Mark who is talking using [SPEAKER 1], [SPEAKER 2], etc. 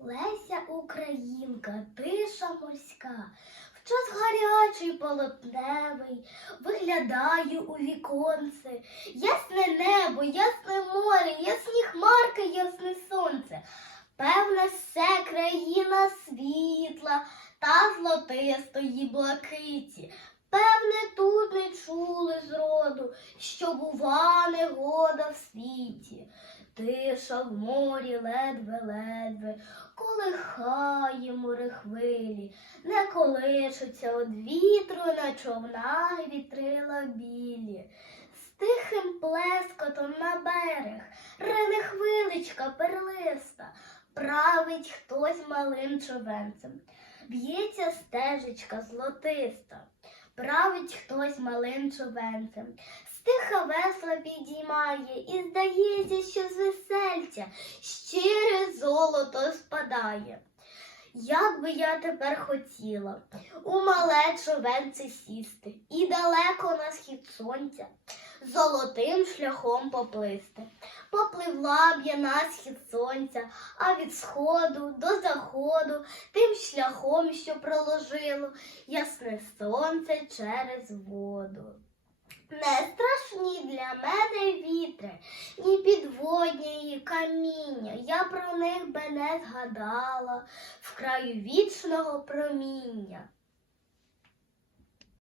[SPEAKER 1] Леся Українка, тиша морська, в час гарячий полотневий, виглядаю у віконце, ясне небо, ясне море, ясні хмарки, ясне сонце. Певне, все країна світла та золотистої блакиті. Певне, тут не чули зроду, що бува негода в світі. Тиша в морі ледве-ледве, колихає море хвилі, не колишуться од вітру на човнах вітрила білі. З тихим плескотом на берег рене хвиличка перлиста, править хтось малим човенцем, б'ється стежечка злотиста, править хтось малим човенцем. Стиха весла підіймає, і здається, що з весельця щире золото спадає. Як би я тепер хотіла у мале човенце сісти і далеко на схід сонця золотим шляхом поплисти. Попливла б я на схід сонця, а від сходу до заходу тим шляхом, що проложило ясне сонце через воду. Не страшні для мене вітри, ні підводні, ні каміння. Я про них би не згадала в краю вічного проміння.